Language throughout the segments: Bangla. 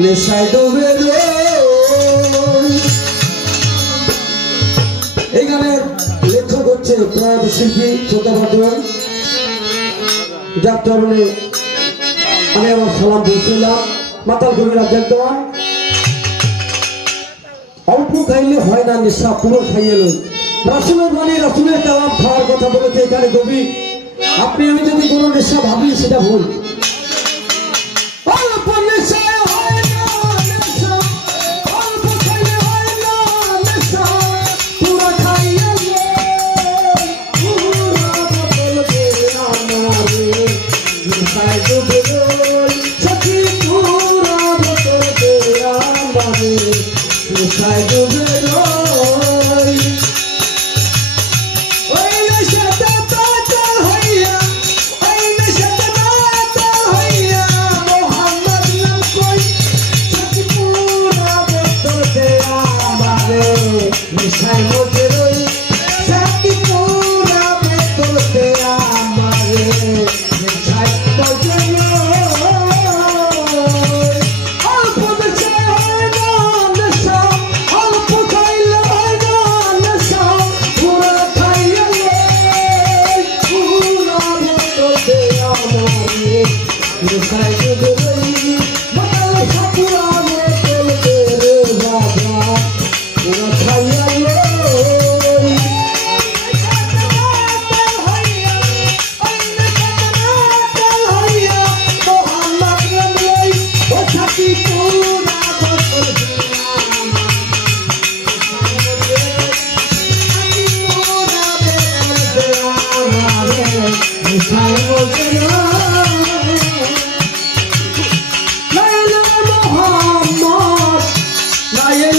নেশায় ডুবে। এই গানের লেখক হচ্ছে প্রয়াত শিল্পী শ্রোতাভাদ্রন যার চরণে আমি আমার সালাম বলছিলাম মাতাল আব্দাল দেওয়ান অল্প খাইলে হয় না নেশা, পুরো খাইয়ে লই রাসুলের বাণী, রাসুলের খাওয়ার কথা বলেছে এখানে কবি। আপনি আমি যদি কোনো নেশা ভাবি, সেটা ভুল। নেশায় ডুবে রই। নেশায় ডুবে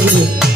लिए